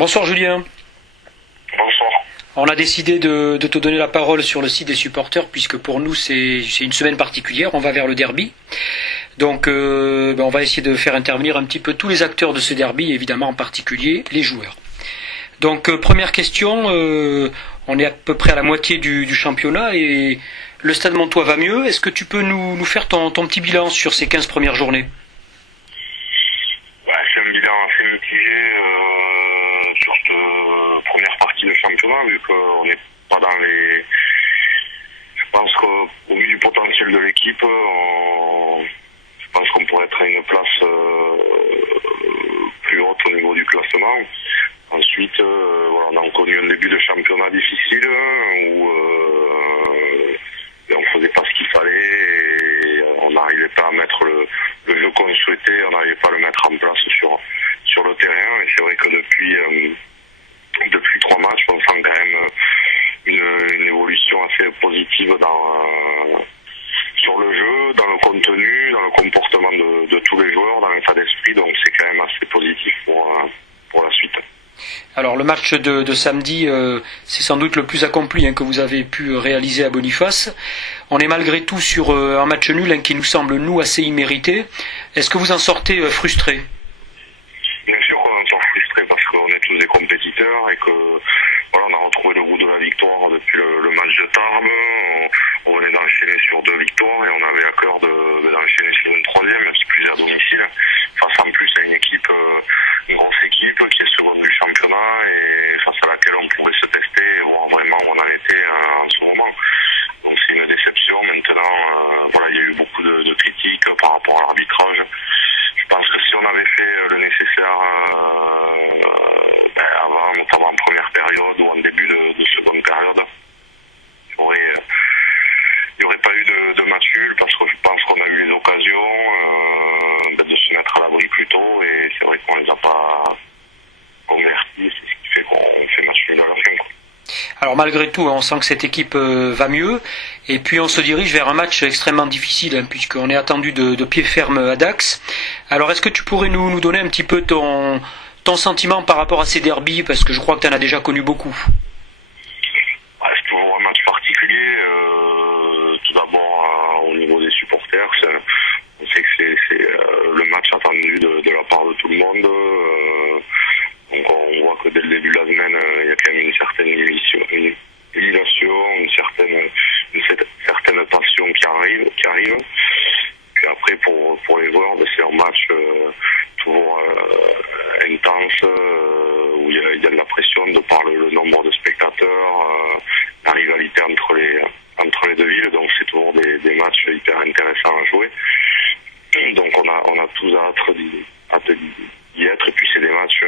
Bonsoir Julien. Bonsoir. On a décidé de te donner la parole sur le site des supporters puisque pour nous c'est une semaine particulière, on va vers le derby. Donc on va essayer de faire intervenir un petit peu tous les acteurs de ce derby, évidemment en particulier les joueurs. Donc première question, on est à peu près à la moitié du championnat et le Stade Montois va mieux. Est-ce que tu peux nous faire ton petit bilan sur ces 15 premières journées? C'est un bilan assez mitigé sur cette première partie de championnat, vu qu'on n'est pas dans les... Je pense qu'au vu du potentiel de l'équipe, je pense qu'on pourrait être à une place plus haute au niveau du classement. Ensuite, on a connu un début de championnat difficile où on faisait pas ce qu'il fallait et on n'arrivait pas à mettre le jeu qu'on souhaitait, on n'arrivait pas à le mettre en place sur le terrain. Et c'est vrai que depuis 3 matchs, on sent quand même une évolution assez positive sur le jeu, dans le contenu, dans le comportement de tous les joueurs, dans l'état d'esprit. Donc c'est quand même assez positif pour la suite. Alors le match de samedi, c'est sans doute le plus accompli que vous avez pu réaliser à Boniface. On est malgré tout sur un match nul qui nous semble, nous, assez immérité. Est-ce que vous en sortez frustré? Bien sûr qu'on en sort frustré parce qu'on est tous des compétiteurs et que on a retrouvé le goût de la victoire depuis le match de Tarbes. On venait d'enchaîner sur 2 victoires et on avait à cœur d'enchaîner sur une 3e, même si plus à domicile, face en plus à une grosse équipe qui est seconde du championnat et face à laquelle on pouvait se tester et voir vraiment où on en était en ce moment. Donc c'est une déception. Maintenant, il y a eu beaucoup de critiques par rapport à l'arbitrage. Je pense que si on avait fait le nécessaire avant, notamment en première période ou en début de seconde période, il n'y aurait pas eu de match nul parce que je pense qu'on a eu les occasions de se mettre à l'abri plus tôt et c'est vrai qu'on les a pas convertis, c'est ce qui fait qu'on fait match nul à la fin. Alors malgré tout, on sent que cette équipe va mieux et puis on se dirige vers un match extrêmement difficile puisqu'on est attendu de pied ferme à Dax. Alors est-ce que tu pourrais nous donner un petit peu ton sentiment par rapport à ces derbies parce que je crois que tu en as déjà connu beaucoup? C'est toujours un match particulier. Tout d'abord au niveau des supporters, on sait que c'est le match attendu de la part de tout le monde. Donc on voit que dès le début de la semaine, il y a quand même une certaine émulation, une certaine passion qui arrive. Puis après pour les joueurs, c'est un match toujours intense où il y a de la pression de par le nombre de spectateurs, la rivalité entre les deux villes. Donc c'est toujours des matchs hyper intéressants à jouer. Donc on a tous hâte d'y être et puis c'est des matchs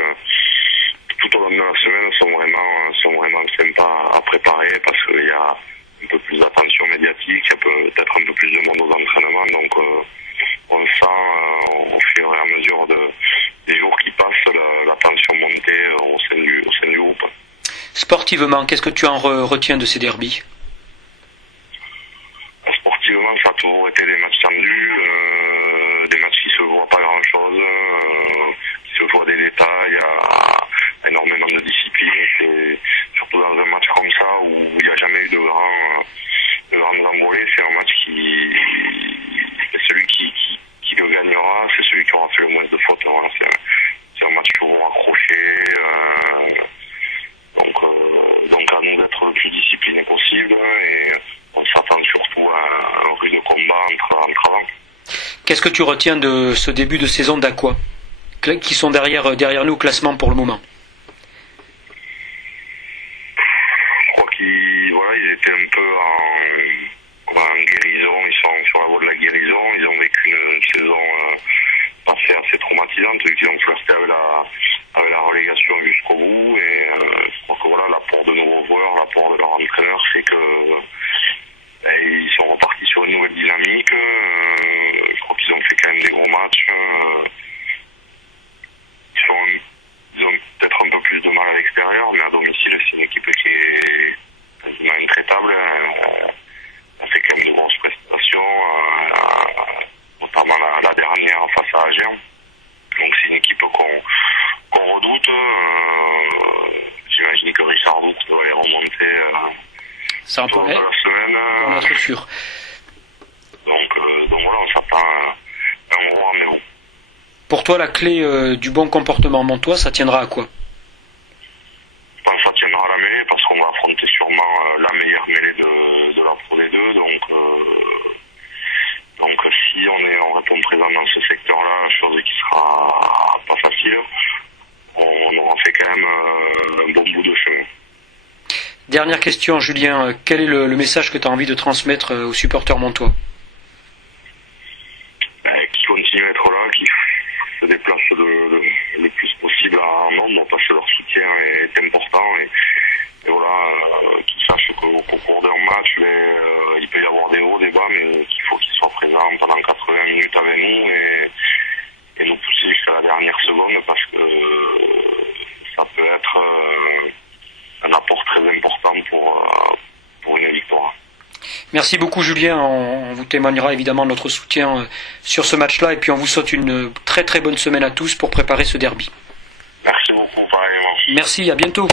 tout au long de la semaine sont vraiment sympas à préparer parce qu'il y a un peu plus d'attention médiatique, il y a peut-être un peu plus de monde aux entraînements, donc on sent au fur et à mesure des jours qui passent la tension monter au sein du groupe. Sportivement, qu'est-ce que tu en retiens de ces derbies? Sportivement, ça a toujours été des matchs tendus, des matchs qui se voient pas grand-chose, qui se voient des détails, énormément de discipline. Et surtout dans un match comme ça où il n'y a jamais eu de grandes envolées, c'est un match celui qui le gagnera, c'est celui qui aura fait le moins de fautes. Voilà, c'est un match toujours accroché. Donc à nous d'être le plus discipliné possible et on s'attend surtout à un rude combat entre avant. Qu'est-ce que tu retiens de ce début de saison d'Aqua qui sont derrière nous au classement pour le moment? Je crois qu'ils étaient un peu en guérison, ils sont sur la voie de la guérison, ils ont vécu une saison passée assez traumatisante, vu qu'ils ont flirté avec la relégation jusqu'au bout et je crois que l'apport de nouveaux joueurs, l'apport de leur entraîneur fait que ils sont repartis sur une nouvelle dynamique. Je crois qu'ils ont fait quand même des gros matchs. Ils ont peut-être un peu plus de mal à l'extérieur, mais à domicile, c'est une équipe qui est quasiment intraitable. On fait quand même de grosses prestations, notamment la dernière face à Agen. Donc c'est une équipe qu'on redoute. Ça en tout au long de peut la semaine. en être sûr. Donc voilà, on s'attend à un gros rendez-vous. Pour toi, la clé du bon comportement montois, ça tiendra à quoi? Je pense que ça tiendra à la mêlée parce qu'on va affronter sûrement la meilleure mêlée de la Pro D2. Donc si on répond présent dans ce secteur-là, chose qui sera pas facile, on aura fait quand même un bon bout de chemin. Dernière question, Julien. Quel est le message que tu as envie de transmettre aux supporters montois? Qui continuent à être là, qui se déplacent le plus possible en nombre parce que leur soutien est important et voilà, qu'ils sachent qu'au cours d'un match, il peut y avoir des hauts, des bas, mais qu'il faut qu'ils soient présents pendant 80 minutes avec nous et nous pousser jusqu'à la dernière seconde parce que ça peut être un apport très important pour une victoire. Merci beaucoup Julien, on vous témoignera évidemment notre soutien sur ce match-là et puis on vous souhaite une très très bonne semaine à tous pour préparer ce derby. Merci beaucoup, pareillement. Merci, à bientôt.